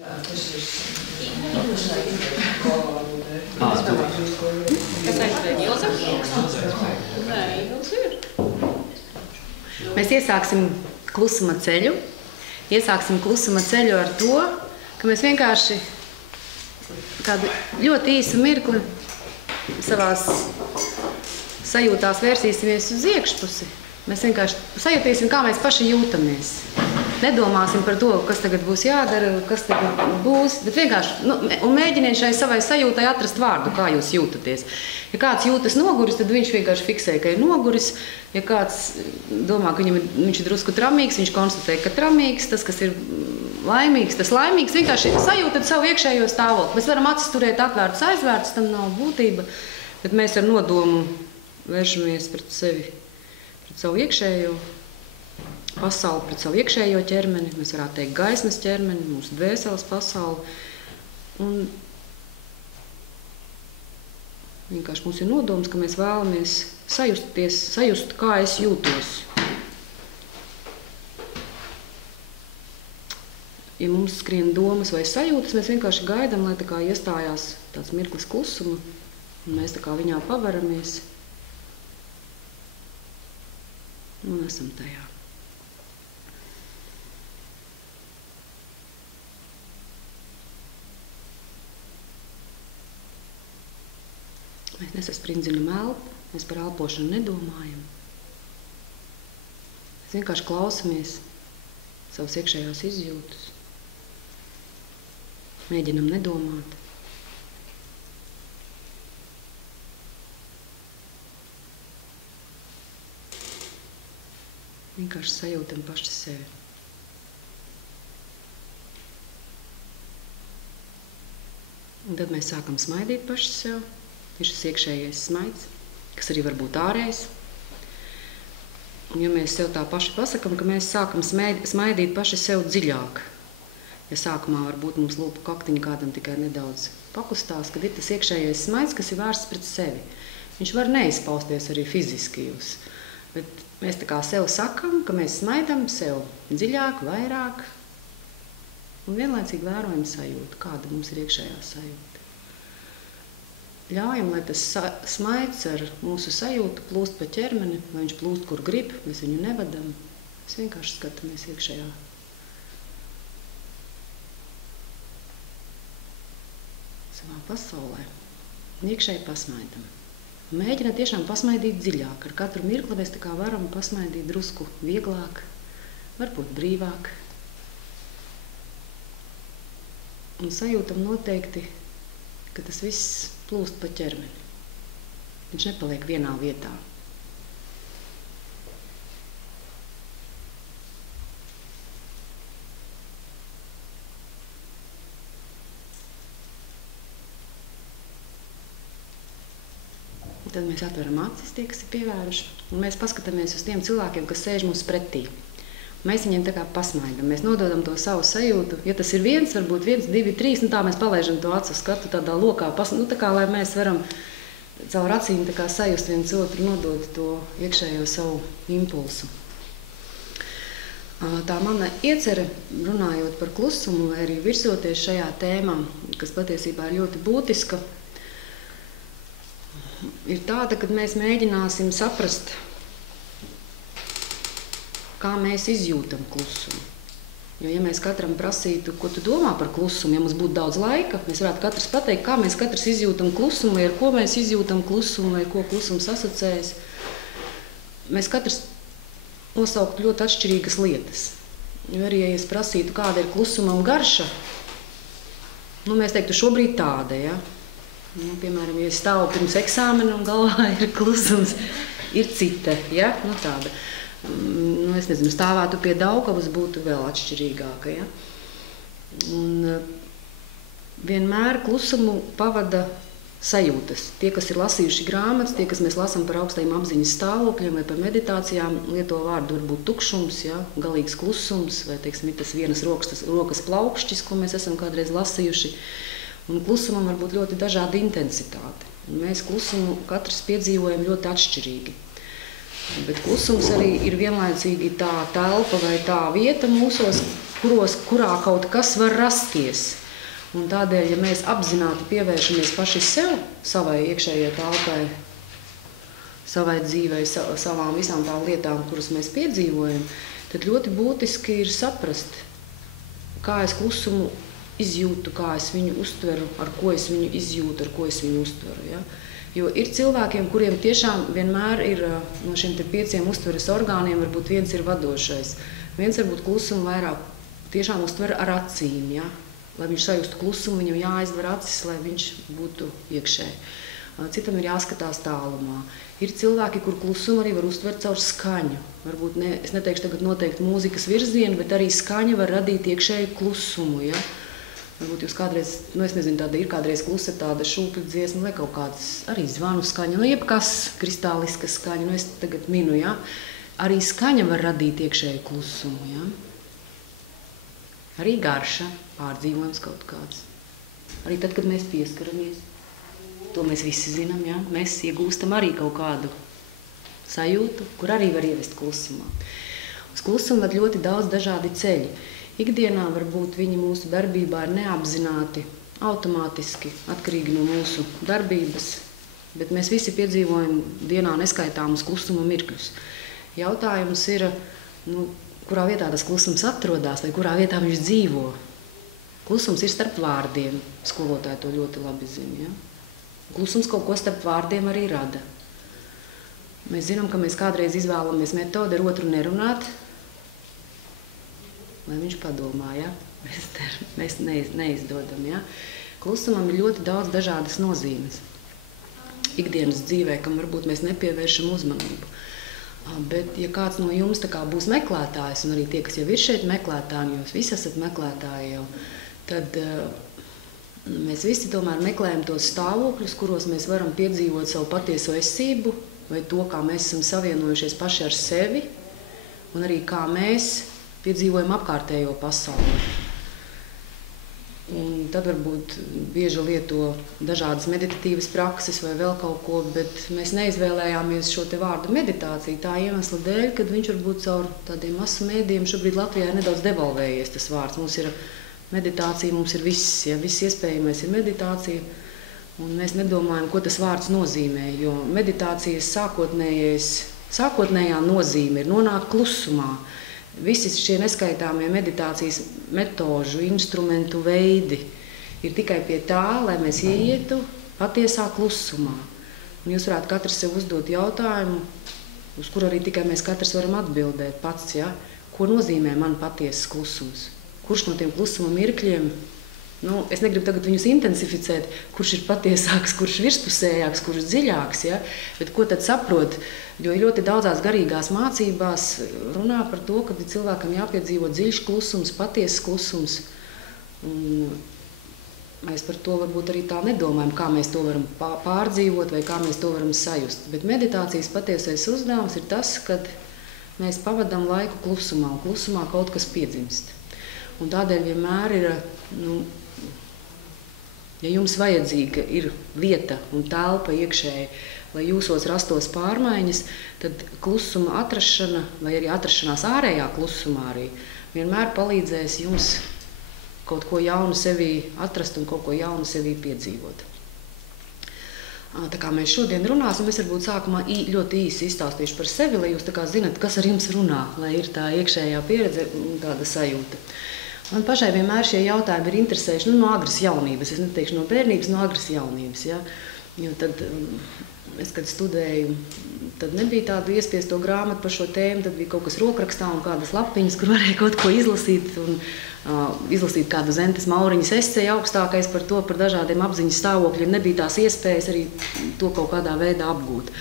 Kas aizvēr Ilze? Nē, Ilze ir. Mēs iesāksim klusuma ceļu. Iesāksim klusuma ceļu ar to, ka mēs vienkārši kādu ļoti īsu mirkli savās sajūtās vērsīsimies uz iekšpusi. Mēs vienkārši sajutīsim, kā mēs paši jūtamies. Nedomāsim par to, kas tagad būs jādara, kas tagad būs, bet vienkārši un mēģiniet šai savai sajūtai atrast vārdu, kā jūs jūtaties. Ja kāds jūtas noguris, tad viņš vienkārši fiksē, ka ir noguris. Ja kāds domā, ka viņš ir drusku tramīgs, viņš konstatē, ka tramīgs, tas, kas ir laimīgs, tas laimīgs, vienkārši sajūtat savu iekšējo stāvokli. Mēs varam acis turēt atvērtus, aizvērtus, tam nav būtība, bet mēs ar nodomu vēršamies pret sevi, pret savu iekšējo pasauli, pret savu iekšējo ķermeni, mēs varētu teikt gaismas ķermeni, mūsu dvēseles pasauli. Un vienkārši mums ir nodoms, ka mēs vēlamies sajust, kā es jūtos. Ja mums skrien domas vai sajūtas, mēs vienkārši gaidām, lai tā kā iestājās tāds mirklis klusuma, un mēs tā kā viņā pavaramies, un esam tajā. Mēs nesaspringdzinām elpu, mēs par elpošanu nedomājam. Mēs vienkārši klausamies savas iekšējās izjūtas. Mēģinam nedomāt. Vienkārši sajūtam paši sevi. Un tad mēs sākam smaidīt paši sev. Ir šis iekšējais smaids, kas arī var būt ārējs. Un ja mēs sev tā paši pasakam, ka mēs sākam smaidīt paši sev dziļāk. Ja sākumā varbūt mums lūpu kaktiņi kādam tikai nedaudz pakustās, kad ir tas iekšējais smaids, kas ir vērsts pret sevi. Viņš var neizpausties arī fiziski jūs. Bet mēs tā kā sev sakam, ka mēs smaidam sev dziļāk, vairāk. Un vienlaicīgi vērojam sajūtu, kāda mums ir iekšējā sajūta. Ļaujam, lai tas smaids ar mūsu sajūtu plūst pa ķermeni, vai viņš plūst, kur grib, mēs viņu nevadam. Mēs vienkārši skatāmies iekšējā. Savā pasaulē. Un iekšēji pasmaidam. Mēģināt tiešām pasmaidīt dziļāk. Ar katru mirkli mēs tā kā varam pasmaidīt drusku vieglāk, varbūt brīvāk. Un sajūtam noteikti, ka tas viss plūst pa ķermeni. Viņš nepaliek vienā vietā. Un tad mēs atveram acis, tie, kas ir pievēruši, un mēs paskatāmies uz tiem cilvēkiem, kas sēž mums pretī. Mēs viņiem tā kā pasmaidam, mēs nododam to savu sajūtu. Ja tas ir viens, varbūt 1, 2, 3, tā mēs palaižam to acu skatu tādā lokā, tā kā, lai mēs varam caur acīm tā kā sajust viens otru, nodot to iekšējo savu impulsu. Tā mana iecere, runājot par klusumu, vai arī virsoties šajā tēmā, kas patiesībā ir ļoti būtiska, ir tāda, kad mēs mēģināsim saprast, kā mēs izjūtam klusumu. Jo, ja mēs katram prasītu, ko tu domā par klusumu, ja mums būtu daudz laika, mēs varētu katrs pateikt, kā mēs katrs izjūtam klusumu, vai ar ko mēs izjūtam klusumu, vai ko klusums asociējas. Mēs katrs nosaukt ļoti atšķirīgas lietas. Jo arī, ja es prasītu, kāda ir klusumam garša, mēs teiktu šobrīd tāda, ja? Piemēram, ja es stāvu pirms eksāmena un galvā ir klusums, ir cita, ja? Tāda. Es nezinu, stāvētu pie Daugavas būtu vēl atšķirīgāka, ja? Un vienmēr klusumu pavada sajūtas. Tie, kas ir lasījuši grāmatas, tie, kas mēs lasām par augstajiem apziņas stāvokļiem vai par meditācijām, lieto vārdu varbūt tukšums, ja? Galīgs klusums, vai, teiksim, tas vienas rokas plaukšķis, ko mēs esam kādreiz lasījuši. Un klusumam var būt ļoti dažāda intensitāte. Un mēs klusumu katrs piedzīvojam ļoti atšķirīgi. Bet klusums arī ir vienlaicīgi tā telpa vai tā vieta mūsos, kurā kaut kas var rasties. Un tādēļ, ja mēs apzināti pievēršamies paši sev, savai iekšējai telpai, savai dzīvei, savām visām tām lietām, kuras mēs piedzīvojam, tad ļoti būtiski ir saprast, kā es klusumu izjūtu, kā es viņu uztveru, ar ko es viņu izjūtu, ar ko es viņu uztveru. Ja? Jo ir cilvēkiem, kuriem tiešām vienmēr ir no šiem 5 uztveres orgāniem, varbūt viens ir vadošais. Viens varbūt klusumu vairāk tiešām uztver ar acīm. Ja? Lai viņš sajustu klusumu, viņam jāaizver acis, lai viņš būtu iekšēji. Citam ir jāskatās tālumā. Ir cilvēki, kur klusumu arī var uztvert caur skaņu. Varbūt es neteikšu tagad noteikti mūzikas virzienu, bet arī skaņa var radīt iekšēju klusumu. Ja? Varbūt jūs kādreiz, es nezinu, tāda ir kādreiz klusa, tāda šūpļu dziesma, vai kaut kādas arī zvanu skaņa, jebkas kristāliska skaņa, es tagad minu, ja? Arī skaņa var radīt iekšēju klusumu. Ja? Arī garša, pārdzīvojums kaut kāds. Arī tad, kad mēs pieskaramies. To mēs visi zinām, ja? Mēs iegūstam arī kaut kādu sajūtu, kur arī var ievest klusumā. Uz klusumu var ļoti daudz dažādi ceļi. Ikdienā varbūt viņi mūsu darbībā ir neapzināti, automātiski, atkarīgi no mūsu darbības, bet mēs visi piedzīvojam dienā neskaitāmus klusuma mirkļus. Jautājums ir, kurā vietā tas klusums atrodas vai kurā vietā viņš dzīvo. Klusums ir starp vārdiem, skolotāji to ļoti labi zina. Ja? Klusums kaut ko starp vārdiem arī rada. Mēs zinām, ka mēs kādreiz izvēlamies metodi ar otru nerunāt, lai viņš padomā, ja? Mēs neizdodam. Ja? Klusumam ir ļoti daudz dažādas nozīmes. Ikdienas dzīvē, kam varbūt mēs nepievēršam uzmanību. Bet, ja kāds no jums būs meklētājs, un arī tie, kas jau ir šeit meklētāji, jūs visi esat meklētāji jau, tad mēs visi tomēr meklējam tos stāvokļus, kuros mēs varam piedzīvot savu patieso esību, vai to, kā mēs esam savienojušies paši ar sevi, un arī kā mēs piedzīvojam apkārtējo pasauli. Un tad varbūt bieži lieto dažādas meditatīvas prakses vai vēl kaut ko, bet mēs neizvēlējāmies šo te vārdu meditāciju tā iemesla dēļ, kad viņš varbūt caur tādiem masu mēdījiem šobrīd Latvijā ir nedaudz devalvējies tas vārds. Mums ir meditācija, mums ir viss, ja viss iespējamais ir meditācija, un mēs nedomājam, ko tas vārds nozīmē, jo meditācijas sākotnējā nozīme ir nonākt klusumā. Visi šie neskaitāmie meditācijas metožu, instrumentu veidi ir tikai pie tā, lai mēs ieietu patiesā klusumā. Un jūs varētu katrs sev uzdot jautājumu, uz kuru arī tikai mēs katrs varam atbildēt pats, ja? Ko nozīmē man patiesas klusums? Kurš no tiem klusuma mirkļiem, es negribu tagad viņus intensificēt, kurš ir patiesāks, kurš virspusējāks, kurš dziļāks, ja? Bet ko tad saprot? Jo ļoti daudzās garīgās mācībās runā par to, ka cilvēkam jāpiedzīvo dziļš klusums, patiesas klusums. Un mēs par to varbūt arī tā nedomājam, kā mēs to varam pārdzīvot vai kā mēs to varam sajust. Bet meditācijas patiesais uzdevums ir tas, kad mēs pavadām laiku klusumā, un klusumā kaut kas piedzimst. Un tādēļ vienmēr ir, ja jums vajadzīga ir vieta un telpa iekšēji, lai jūsos rastos pārmaiņas, tad klusuma atrašana vai arī atrašanās ārējā klusumā arī vienmēr palīdzēs jums kaut ko jaunu sevī atrast un kaut ko jaunu sevī piedzīvot. Tā kā mēs šodien runāsim, es varbūt sākumā ļoti īsi izstāstīšu par sevi, lai jūs zināt, kas ar jums runā, lai ir tā iekšējā pieredze un tāda sajūta. Man pašai vienmēr šie jautājumi ir interesējuši no agras jaunības, es neteikšu no bērnības, no agras jaunības. Ja? Jo tad es, kad studēju, tad nebija tādu iespiesto grāmatu par šo tēmu, tad bija kaut kas rokrakstā un kādas lapiņas, kur varēja kaut ko izlasīt un izlasīt kādu Zentes Mauriņas esseju augstākais par to, par dažādiem apziņas stāvokļiem. Nebija tās iespējas arī to kaut kādā veidā apgūt.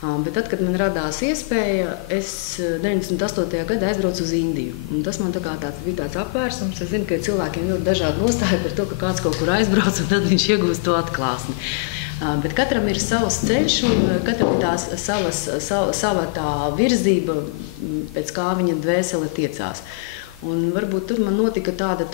Bet tad, kad man radās iespēja, es 98. gadā aizbraucu uz Indiju. Un tas man bija tāds apvērsums. Es zinu, ka ir cilvēkiem ļoti dažādi nostāji par to, ka kāds kaut kur aizbrauc un tad viņš iegūst to atklāsmi. Bet katram ir savs ceļš un katram ir sava tā virzība, pēc kā viņa dvēsele tiecās. Un varbūt tur man notika tāda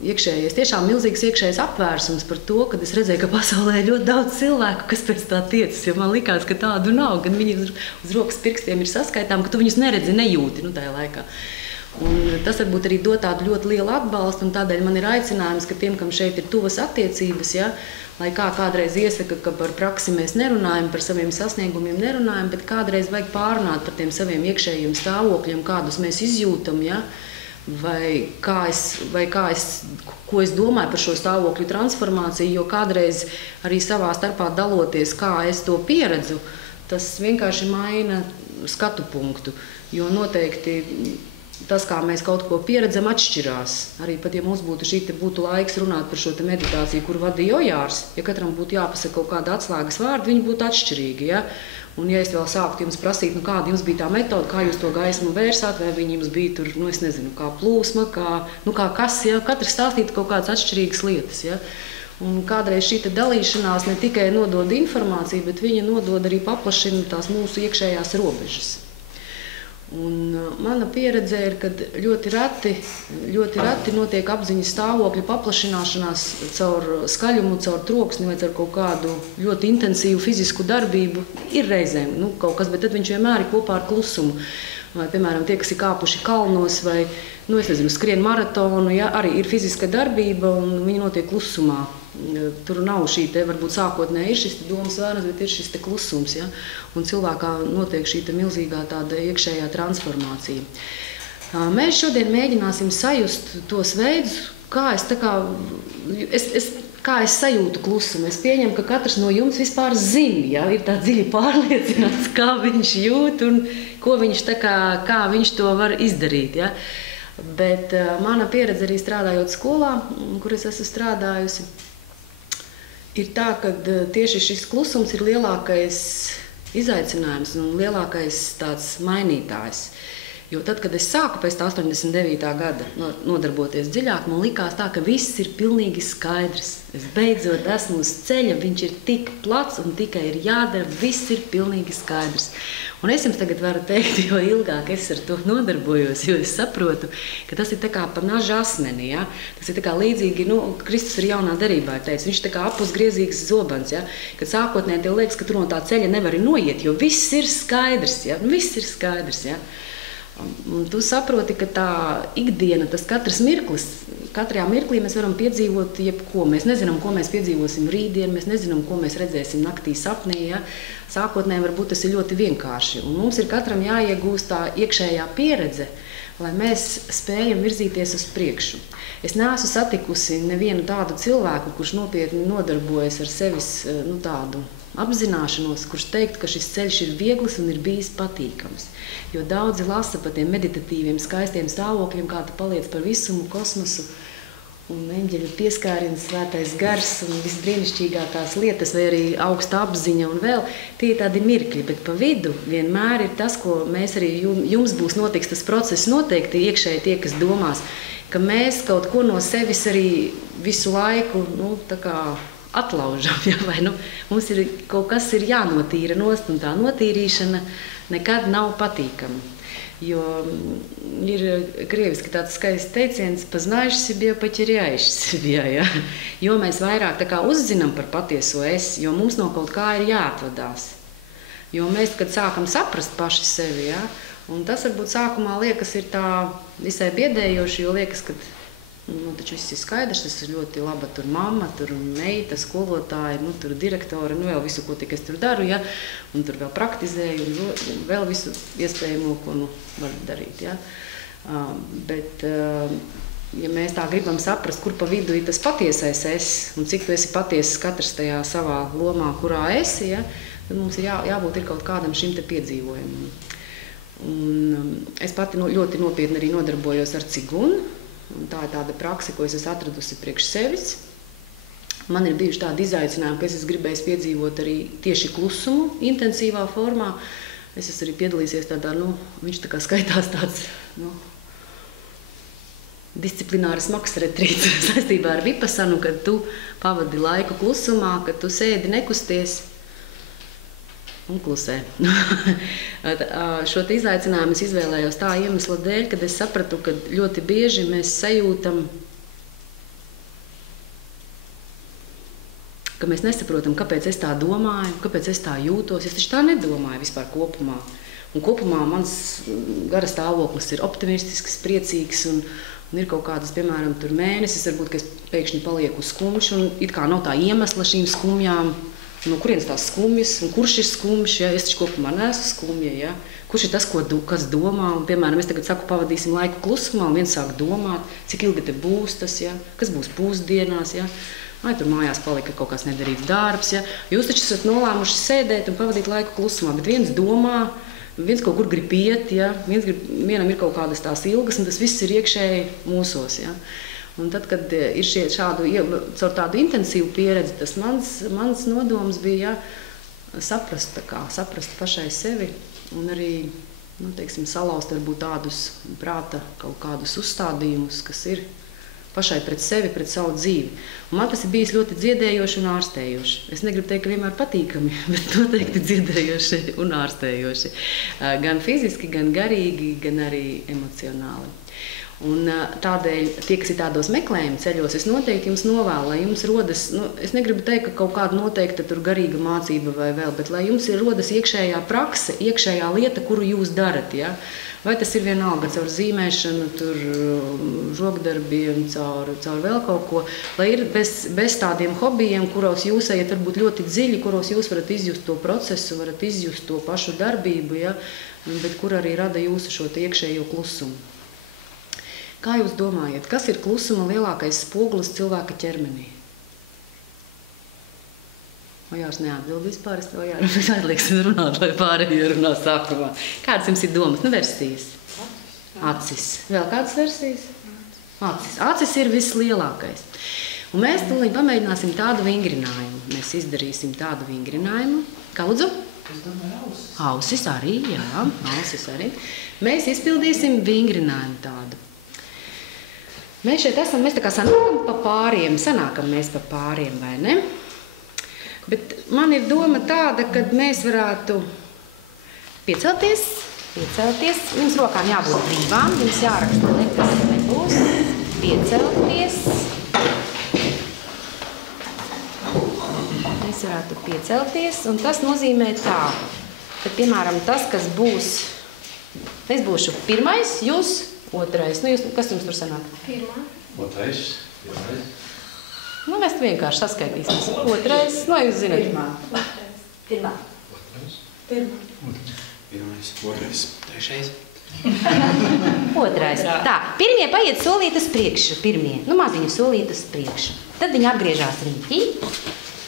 iekšējais, tiešām milzīgs iekšējais apvērsums par to, kad es redzēju, ka pasaulē ir ļoti daudz cilvēku, kas pēc tā tiecas, jo man likās, ka tādu nav, gan viņi uz rokas pirkstiem ir saskaitām, ka tu viņus neredzi, nejūti tajā laikā. Un tas varbūt arī dod tādu ļoti lielu atbalstu, un tādēļ man ir aicinājums, ka tiem, kam šeit ir tuvas attiecības, ja, lai kā kādreiz iesaka, ka par praksi mēs nerunājam, par saviem sasniegumiem nerunājam, bet kādreiz vajag pārunāt par tiem saviem iekšējiem stāvokļiem, kādus mēs izjūtam, ja, ko es domāju par šo stāvokļu transformāciju, jo kādreiz arī savā starpā daloties, kā es to pieredzu, tas vienkārši maina skatu punktu, jo noteikti tas, kā mēs kaut ko pieredzam, atšķirās. Arī pat, ja mums būtu laiks runāt par šo meditāciju, kuru vadīja Ojārs, ja katram būtu jāpasaka kaut kāda atslēgas vārda, viņi būtu atšķirīgi. Ja? Un ja es vēl sāktu jums prasīt, kāda jums bija tā metode, kā jūs to gaismu vērsāt, vai viņi jums bija tur, es nezinu, kā plūsma, kā kas, ja? Katrs stāstītu kaut kādas atšķirīgas lietas. Ja? Un kādreiz šī dalīšanās ne tikai nodod informāciju, bet viņa nodod arī paplašina tās mūsu iekšējās robežas. Un mana pieredze ir, ka ļoti reti notiek apziņas stāvokļu paplašināšanās caur skaļumu, caur troksni vai caur kaut kādu ļoti intensīvu fizisku darbību. Ir reizēm kaut kas, bet tad viņš vienmēr ir kopā ar klusumu. Vai, piemēram, tie, kas ir kāpuši kalnos vai, es nezinu, skrien maratonu, ja, arī ir fiziska darbība un viņi notiek klusumā. Tur nav šī te, varbūt sākotnē ir šis domas vērnas, bet ir šis te klusums, ja, un cilvēkā notiek šī te milzīgā tāda iekšējā transformācija. Mēs šodien mēģināsim sajust tos veidus, kā es sajūtu klusumu. Es pieņemu, ka katrs no jums vispār zina, ja, ir tā dziļi pārliecināts, kā viņš jūt un kā viņš to var izdarīt. Ja. Bet mana pieredze arī strādājot skolā, kur es esmu strādājusi, ir tā, ka tieši šis klusums ir lielākais izaicinājums un lielākais tāds mainītājs. Jo tad, kad es sāku pēc 89. gada nodarboties dziļāk, man likās tā, ka viss ir pilnīgi skaidrs. Es beidzot esmu uz ceļa, viņš ir tik plats un tikai ir jādara, viss ir pilnīgi skaidrs. Un es jums tagad varu teikt, jo ilgāk es ar to nodarbojos, jo es saprotu, ka tas ir tā kā pa naža asmeni, ja? Tas ir tā kā līdzīgi, Kristus ir jaunā derībā teicis, viņš tā kā apusgriezīgs zobens, ja? Kad sākotnē tev liekas, ka tur no tā ceļa nevari noiet, jo viss ir skaidrs, ja? Viss ir skaidrs, ja? Un tu saproti, ka tā ikdiena, tas katrs mirklis, katrā mirklī mēs varam piedzīvot jebko. Mēs nezinām, ko mēs piedzīvosim rītdien, mēs nezinām, ko mēs redzēsim naktī sapnī. Ja? Sākotnē varbūt tas ir ļoti vienkārši. Un mums ir katram jāiegūst tā iekšējā pieredze, lai mēs spējam virzīties uz priekšu. Es neesmu satikusi nevienu tādu cilvēku, kurš nopietni nodarbojas ar sevis tādu apzināšanos, kurš teikt, ka šis ceļš ir viegls un ir bijis patīkams. Jo daudzi lasa par tiem meditatīviem, skaistiem stāvokļiem, kā tu paliec par visumu, kosmosu un eņģeļu pieskāriens, svētais gars un visbrīnišķīgākās lietas, vai arī augsta apziņa un vēl. Tie ir tādi mirkļi, bet pa vidu vienmēr ir tas, ko mēs arī jums būs notiks tas process noteikti iekšēji tie, kas domās, ka mēs kaut ko no sevis arī visu laiku, tā kā atlaužam, ja, vai mums ir kaut kas ir jānotīra nost, un tā notīrīšana nekad nav patīkama. Jo ir krieviski tāds skaists teiciens, paznajuši себе, потеряешь себя, ja? Jo mēs vairāk tā kā uzzinām par patieso es, jo mums no kaut kā ir jāatvadās. Jo mēs, kad sākam saprast paši sevi, ja? Un tas varbūt sākumā liekas ir tā visai biedējoši, jo liekas, ka taču viss ir skaidrs, tas ir ļoti laba, tur mamma, tur meita, skolotāja, tur direktori, vēl visu, ko tik es tur daru, ja? Un tur vēl praktizēju, un vēl visu iespējamo, ko var darīt, ja? Bet, ja mēs tā gribam saprast, kur pa vidu ir tas patiesais es, un cik tu esi patiesis katrs tajā savā lomā, kurā esi, ja? Tad mums ir jābūt ir kaut kādam šim te piedzīvojumam. Un es pati ļoti nopietni arī nodarbojos ar cigunu. Un tā ir tāda prakse, ko es esmu atradusi priekš sevis. Man ir bijuši tādi izaicinājumi, ka es esmu gribējis piedzīvot arī tieši klusumu intensīvā formā. Es esmu arī piedalīsies tādā, viņš tā kā skaitās tāds, disciplināri smags retrīts saistībā ar vipasanu, kad tu pavadi laiku klusumā, kad tu sēdi nekusties un klusē. Šo te izaicinājumu es izvēlējos tā iemesla dēļ, kad es sapratu, ka ļoti bieži mēs sajūtam, ka mēs nesaprotam, kāpēc es tā domāju, kāpēc es tā jūtos. Es taču tā nedomāju vispār kopumā. Un kopumā mans gara stāvoklis ir optimistisks, priecīgs un ir kaut kādas, piemēram, tur mēnesis, varbūt, ka es pēkšņi palieku skumjš un it kā nav tā iemesla šīm skumjām, no kurienes tās skumjas un kurš ir skumjš, ja? Es taču kopumā neesmu skumja, ja? Kurš ir tas, kas domā, un, piemēram, es tagad saku, pavadīsim laiku klusumā, un viens sāk domāt, cik ilgi te būs tas, ja? Kas būs pusdienās, ja? Vai tur mājās palika kaut kāds nedarīts darbs, ja? Jūs taču esat nolēmuši sēdēt un pavadīt laiku klusumā, bet viens domā, viens kaut kur grib iet, ja? Vienam ir kaut kādas tās ilgas, un tas viss ir iekšēji mūsos, ja? Un tad, kad ir caur tādu intensīvu pieredzi, tas mans nodoms bija saprast pašai sevi un arī, teiksim, salauzt varbūt tādus prāta kaut kādus uzstādījumus, kas ir pašai pret sevi, pret savu dzīvi. Un man tas ir bijis ļoti dziedējoši un ārstējoši. Es negribu teikt, ka vienmēr patīkami, bet noteikti dziedējoši un ārstējoši. Gan fiziski, gan garīgi, gan arī emocionāli. Un tādēļ tie, kas ir tādos meklējuma ceļos, es noteikti jums novēlu, lai jums rodas, es negribu teikt, ka kaut kāda noteikta tur garīga mācība vai vēl, bet lai jums rodas iekšējā prakse, iekšējā lieta, kuru jūs darat, ja? Vai tas ir vienalga caur zīmēšanu, tur rokdarbiem, caur vēl kaut ko, lai ir bez tādiem hobijiem, kuros jūs ejat varbūt ļoti dziļi, kuros jūs varat izjust to procesu, varat izjust to pašu darbību, ja? Bet kur arī rada jūsu šo iekšējo klusumu. Kā jūs domājat, kas ir klusuma lielākais spogulis cilvēka ķermenī? Vai jārs neatbild vispār, es tev aizlieksim runāt, lai pārējie runā sākumā. Kādas jums ir domas? Versijas? Acis. Vēl kādas versijas? Acis. Acis ir vislielākais. Un mēs tūlīt pamēģināsim tādu vingrinājumu. Mēs izdarīsim tādu vingrinājumu. Kā lūdzu? Es domāju, ausis. Ausis arī, jā. Ausis arī. Mēs izpildīsim vingrinājumu tādu. Mēs šeit esam, mēs tā kā sanākam mēs pa pāriem, vai ne? Bet man ir doma tāda, ka mēs varētu piecelties. Jums rokām jābūt brīvām, jums jāraksta nekas nebūs. Piecelties. Mēs varētu piecelties, un tas nozīmē tā, ka, piemēram, tas, kas būs, es būšu pirmais, jūs otrais. Kas jums tur sanāk? Pirmā. Otrais. Mēs vienkārši saskaitīsimies. Otrais. Jūs zināt. Pirmā. Pirmais. Otrais. Trešais. Otrais. Tā, pirmie paiet solīt uz priekšu. Maziņu solīt uz priekšu. Tad viņi apgriežās rītī.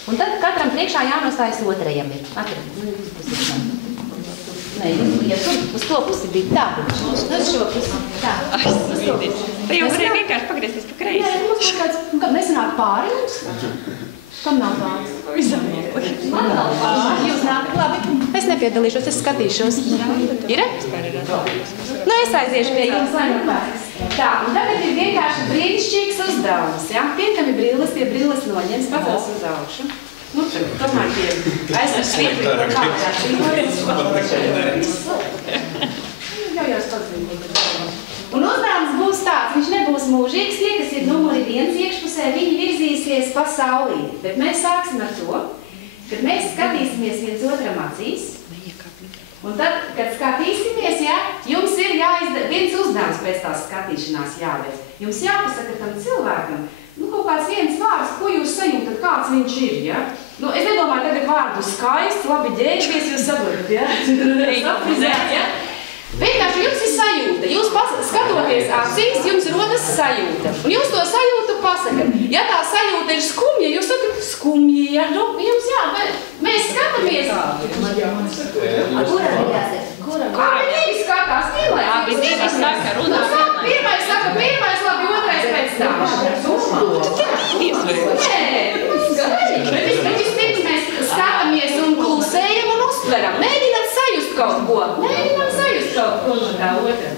Un tad katram priekšā jānostājas otrajam ir. Nē, ja tur uz to pusi bija tā. Uz šo pusi. Tā. Vai jau varēja vienkārši pagriezties pa kreisi? Nē, mums kāds, nesanāk pāri jums? Kam nav pāri? Man nav pāri. Jūs nāk, labi. Es nepiedalīšos, es skatīšos. Ir? Es aiziešu pie jums, lai nepāris. Tā, un tagad ir vienkārši brīnišķīgs uzdevums. Tiem, kam ir brilles, tie brilles noņems, pacels uz augšu. Tomēr tie aizsars vietli, ko kādā Un uzdevums būs tāds, viņš nebūs mūžīgs, tie, kas ir numuri 1 iekšpusē, viņi virzīsies pa saulīti. Bet mēs sāksim ar to, kad mēs skatīsimies viens otram acīs. Un tad, kad skatīsimies, jums ir viens uzdevums pēc tās skatīšanās jāveic. Jums jāpasaka tam cilvēkam, kaut kāds viens vārds, ko jūs sajūtat, kāds viņš ir, ja? Es nedomāju tagad vārdu skaists, labi ģērbies, jūs saprotat, ja? Saprizēt, ja? Vienkārši jums ir sajūta. Jūs skatoties acīs, jums rodas sajūta. Un jūs to sajūtu pasakat. Ja tā sajūta ir skumja, jūs sakat skumji, ja? Jums mēs skatāmies. Abi divi skatās, vienlaicīgi. Abi divi saka, runā vienlaicīgi. Pirmais saka pirmais, labi, otrais pēc tam. Bet vispirms mēs skatāmies un klusējam un uztveram. Mēģināt sajust kaut ko. Mēģināt sajust kaut ko no tā otra.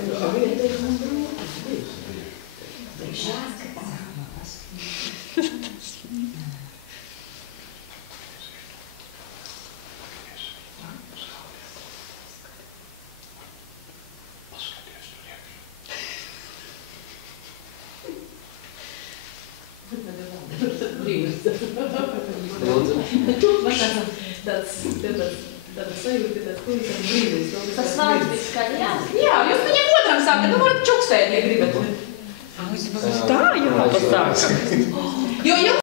Tāda sajūta, ka tas kundam brīdis. Tas vārds bija skaļi, jā? Jā, jūs viņam otram sākat, nu varat čukstēt, ja gribat. Tā jāpasaka. Jo